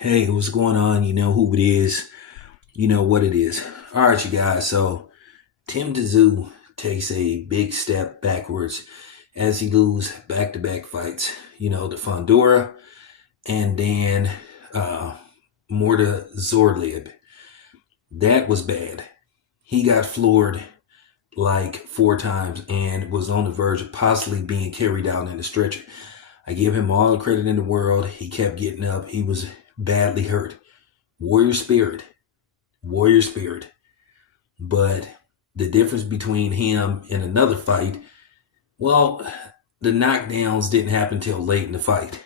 Hey, what's going on? You know who it is. You know what it is. All right, you guys. So Tim Tszyu takes a big step backwards as he loses back-to-back fights. To Fondora and then uh, Morta Zordlib. That was bad. He got floored like 4 times and was on the verge of possibly being carried out in a stretcher. I give him all the credit in the world. He kept getting up. He was badly hurt. Warrior spirit. Warrior spirit. But the difference between him and another fight, well, the knockdowns didn't happen till late in the fight.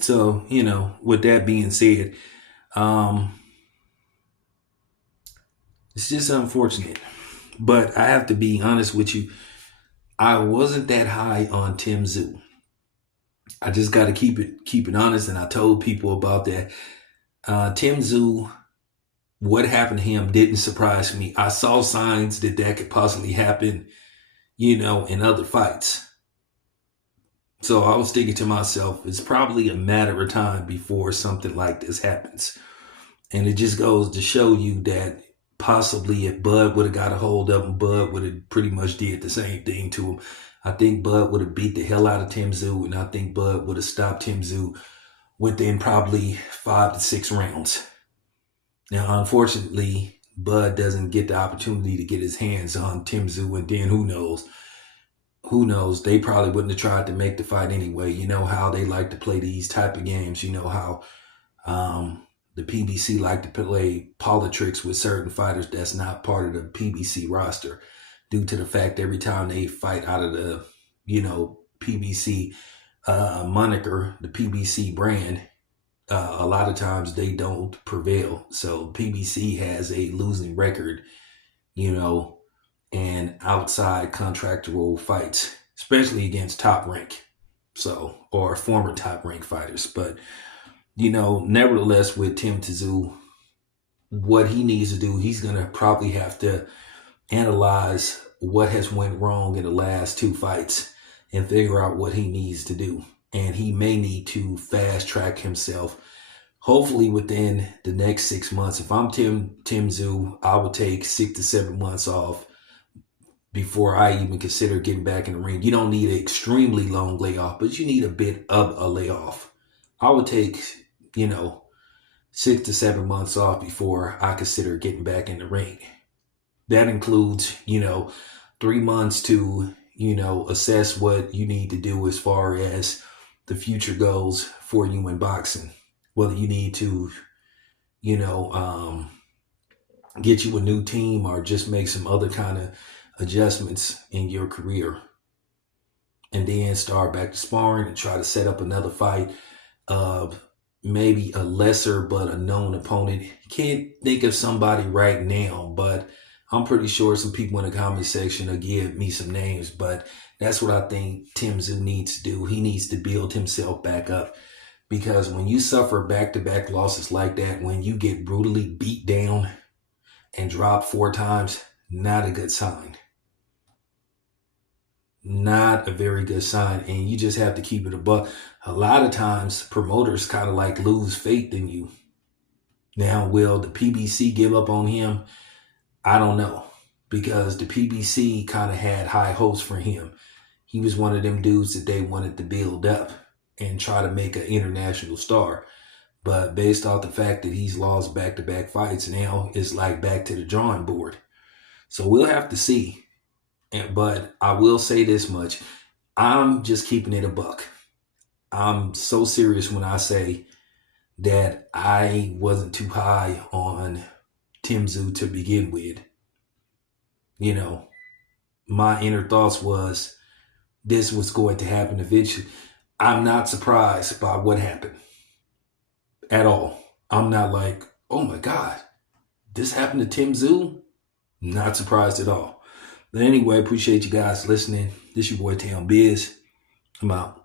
So, with that being said, um, it's just unfortunate. But I have to be honest with you. I wasn't that high on Tim Tszyu. I just got to keep it honest, and I told people about that. Tim Tszyu, what happened to him didn't surprise me. I saw signs that could possibly happen, in other fights. So I was thinking to myself, it's probably a matter of time before something like this happens. And it just goes to show you that possibly if Bud would have got a hold of him, Bud would have pretty much did the same thing to him. I think Bud would have beat the hell out of Tim Tszyu, and I think Bud would have stopped Tim Tszyu within probably 5 to 6 rounds. Now, unfortunately, Bud doesn't get the opportunity to get his hands on Tim Tszyu, and then who knows? Who knows? They probably wouldn't have tried to make the fight anyway. You know how they like to play these type of games. You know how the PBC like to play politics with certain fighters that's not part of the PBC roster, due to the fact every time they fight out of the, PBC moniker, the PBC brand, a lot of times they don't prevail. So PBC has a losing record, and outside contractual fights, especially against top rank, or former top rank fighters. But nevertheless, with Tim Tszyu, what he needs to do, he's gonna probably have to analyze what has went wrong in the last 2 fights and figure out what he needs to do. And he may need to fast track himself, hopefully within the next 6 months. If I'm Tim Tszyu, I would take 6 to 7 months off before I even consider getting back in the ring. You don't need an extremely long layoff, but you need a bit of a layoff. I would take, 6 to 7 months off before I consider getting back in the ring. That includes, 3 months to, assess what you need to do as far as the future goes for you in boxing. Whether you need to, you know, get you a new team or just make some other kind of adjustments in your career. And then start back to sparring and try to set up another fight of maybe a lesser but a known opponent. Can't think of somebody right now, but I'm pretty sure some people in the comment section will give me some names. But that's what I think Tim Tszyu needs to do. He needs to build himself back up, because when you suffer back-to-back losses like that, when you get brutally beat down and dropped 4 times, not a good sign. Not a very good sign. And you just have to keep it a buck. A lot of times promoters kind of like lose faith in you. Now, will the PBC give up on him? I don't know, because the PBC kind of had high hopes for him. He was one of them dudes that they wanted to build up and try to make an international star. But based off the fact that he's lost back-to-back fights, now it's like back to the drawing board. So we'll have to see. But I will say this much. I'm just keeping it a buck. I'm so serious when I say that I wasn't too high on Tim Tszyu to begin with. My inner thoughts was this was going to happen eventually. I'm not surprised by what happened at all. I'm not like, oh my God, this happened to Tim Tszyu? Not surprised at all. But anyway, appreciate you guys listening. This your boy Tam Biz. I'm out.